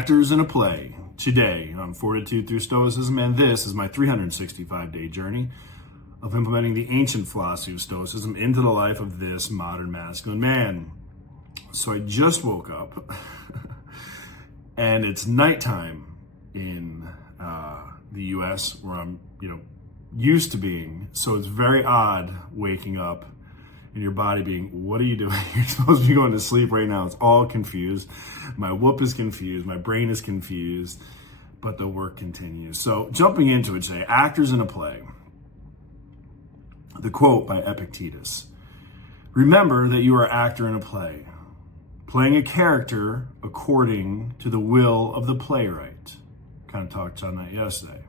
actors in a play today on Fortitude through Stoicism, and this is my 365-day journey of implementing the ancient philosophy of Stoicism into the life of this modern masculine man. So I just woke up, and it's nighttime in the U.S. where I'm, used to being. So it's very odd waking up and your body being, what are you doing? You're supposed to be going to sleep right now. It's all confused. My whoop is confused. My brain is confused, but the work continues. So jumping into it today, actors in a play. The quote by Epictetus: remember that you are an actor in a play, playing a character according to the will of the playwright. Kind of talked on that yesterday.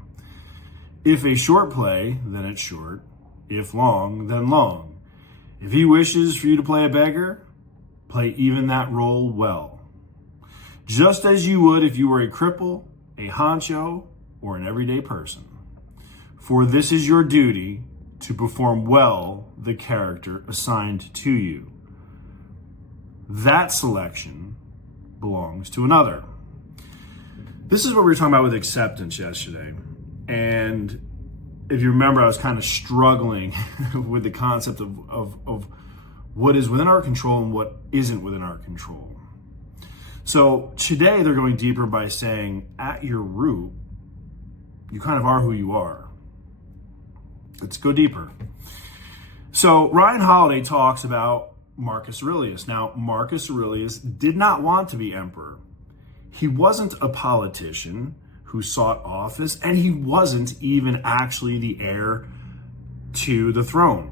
If a short play, then it's short. If long, then long. If he wishes for you to play a beggar, play even that role well. Just as you would if you were a cripple, a honcho, or an everyday person. For this is your duty, to perform well the character assigned to you. That selection belongs to another. This is what we were talking about with acceptance yesterday. And if you remember, I was kind of struggling with the concept of what is within our control and what isn't within our control. So today they're going deeper by saying at your root, you kind of are who you are. Let's go deeper. So Ryan Holiday talks about Marcus Aurelius. Now, Marcus Aurelius did not want to be emperor. He wasn't a politician who sought office, and he wasn't even actually the heir to the throne.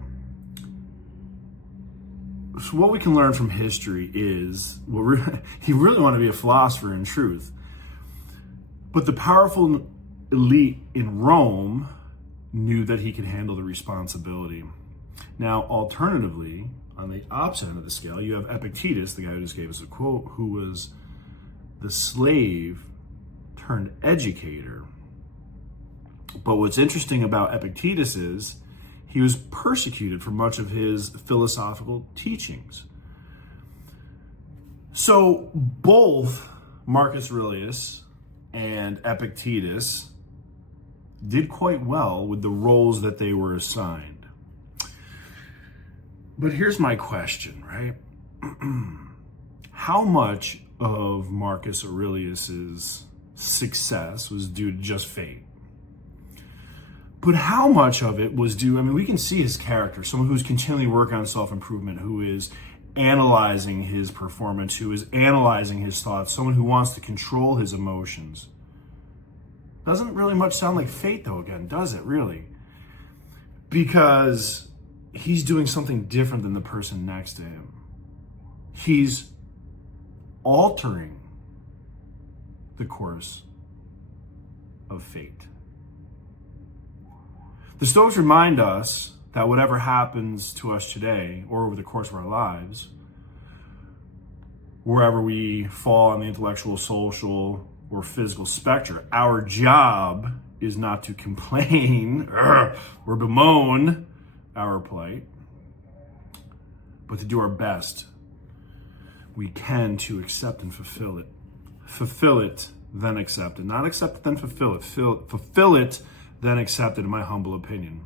So what we can learn from history is, he really wanted to be a philosopher in truth. But the powerful elite in Rome knew that he could handle the responsibility. Now, alternatively, on the opposite end of the scale, you have Epictetus, the guy who just gave us a quote, who was the slave turned educator. But what's interesting about Epictetus is he was persecuted for much of his philosophical teachings. So both Marcus Aurelius and Epictetus did quite well with the roles that they were assigned. But here's my question, right? How much of Marcus Aurelius's success was due to just fate? But how much of it was due, we can see his character, someone who's continually working on self-improvement, who is analyzing his performance, who is analyzing his thoughts, someone who wants to control his emotions. Doesn't really much sound like fate, though, again, does it, really? Because he's doing something different than the person next to him. He's altering the course of fate. The Stoics remind us that whatever happens to us today or over the course of our lives, wherever we fall on the intellectual, social, or physical spectrum, our job is not to complain or bemoan our plight, but to do our best we can to accept and fulfill it. Fulfill it, then accept it. Not accept it, then fulfill it. Fulfill it, then accept it, in my humble opinion.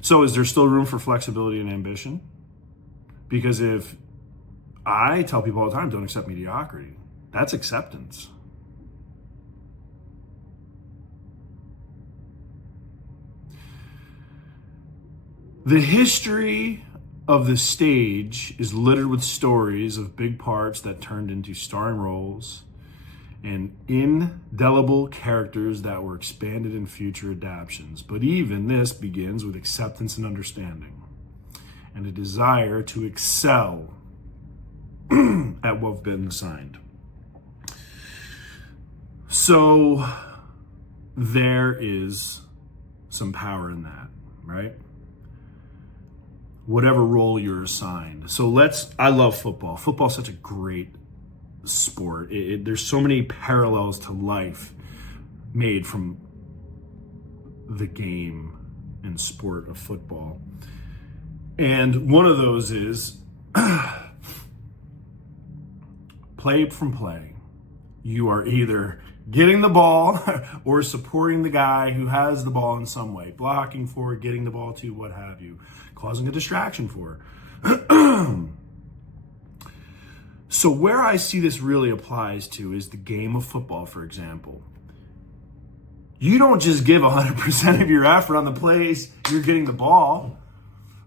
So is there still room for flexibility and ambition? Because if I tell people all the time, don't accept mediocrity, that's acceptance. The history of the stage is littered with stories of big parts that turned into starring roles and indelible characters that were expanded in future adaptations. But even this begins with acceptance and understanding and a desire to excel at what's been assigned. So there is some power in that, right? Whatever role you're assigned. So I love football. Football is such a great sport. There's so many parallels to life made from the game and sport of football. And one of those is play from play. You are either getting the ball or supporting the guy who has the ball in some way, blocking for it, getting the ball to, what have you, causing a distraction for it. So where I see this really applies to is the game of football, for example. You don't just give 100% of your effort on the plays you're getting the ball,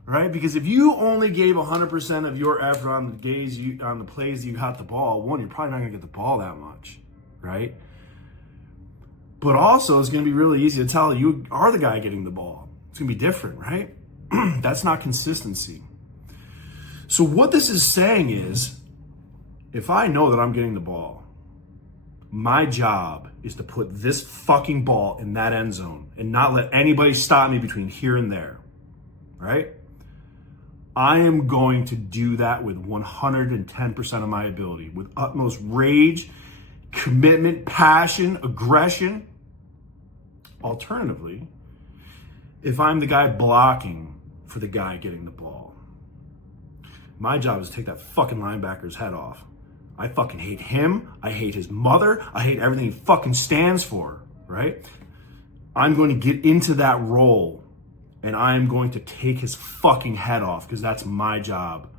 right? Because if you only gave 100% of your effort on the plays you got the ball, one, you're probably not going to get the ball that much, right? But also, it's going to be really easy to tell you are the guy getting the ball. It's going to be different, right? That's not consistency. So what this is saying is, if I know that I'm getting the ball, my job is to put this fucking ball in that end zone and not let anybody stop me between here and there, right? I am going to do that with 110% of my ability, with utmost rage, commitment, passion, aggression. Alternatively, if I'm the guy blocking for the guy getting the ball, my job is to take that fucking linebacker's head off. I fucking hate him. I hate his mother. I hate everything he fucking stands for, right? I'm going to get into that role and I'm going to take his fucking head off because that's my job.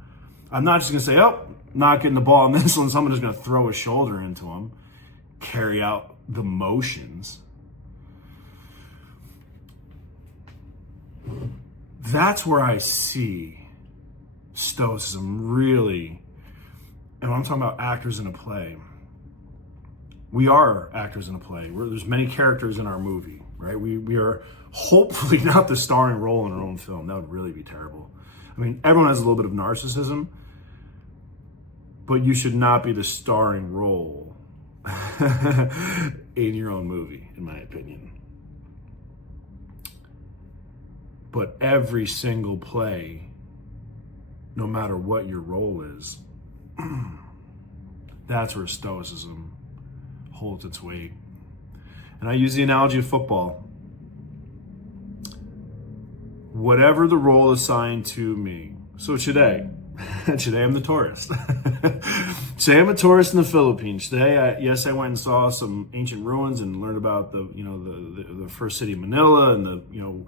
I'm not just going to say, oh, not getting the ball on this one, so I'm just going to throw a shoulder into him, carry out the motions. That's where I see Stoicism really. And when I'm talking about actors in a play, we are actors in a play. There's many characters in our movie, right? We are hopefully not the starring role in our own film. That would really be terrible. I mean, everyone has a little bit of narcissism, but you should not be the starring role in your own movie, in my opinion. But every single play, no matter what your role is, that's where Stoicism holds its weight. And I use the analogy of football. Whatever the role assigned to me. So today I'm the tourist. Today I'm a tourist in the Philippines. Today, I went and saw some ancient ruins and learned about the first city of Manila and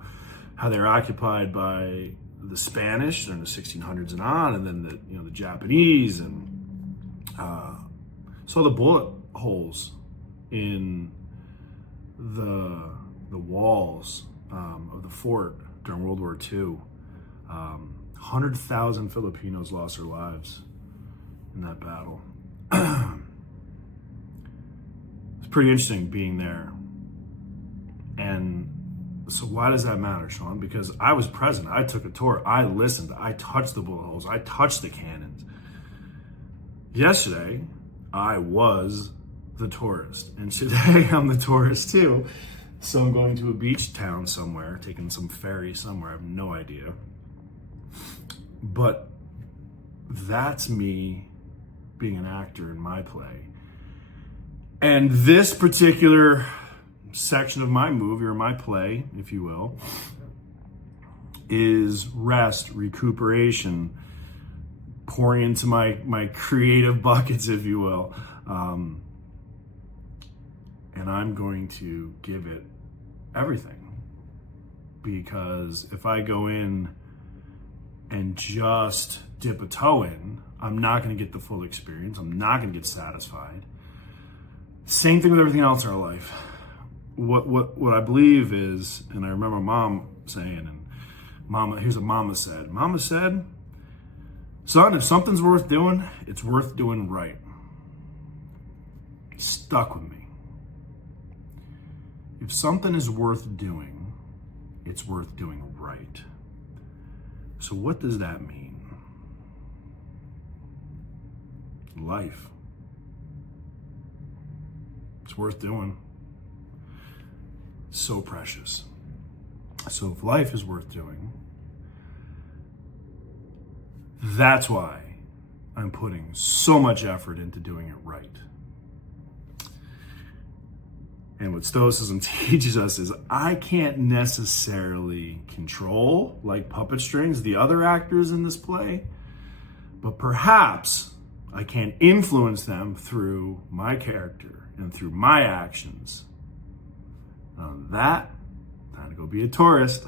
how they're occupied by the Spanish during the 1600s and on, and then the Japanese, and saw the bullet holes in the walls of the fort during World War II. 100,000 Filipinos lost their lives in that battle. It's pretty interesting being there. And so why does that matter, Shawn? Because I was present. I took a tour. I listened. I touched the bullet holes. I touched the cannons. Yesterday, I was the tourist. And today, I'm the tourist too. So I'm going to a beach town somewhere, taking some ferry somewhere. I have no idea. But that's me being an actor in my play. And this particular section of my movie, or my play, if you will, is rest, recuperation, pouring into my creative buckets, if you will. And I'm going to give it everything. Because if I go in and just dip a toe in, I'm not going to get the full experience. I'm not going to get satisfied. Same thing with everything else in our life. What I believe is, and I remember Mom saying, and here's what Mama said. Mama said, son, if something's worth doing, it's worth doing right. Stuck with me. If something is worth doing, it's worth doing right. So what does that mean? Life. It's worth doing. So precious. So if life is worth doing, that's why I'm putting so much effort into doing it right. And what Stoicism teaches us is I can't necessarily control, like puppet strings, the other actors in this play, but perhaps I can't influence them through my character and through my actions. That, time to go be a tourist.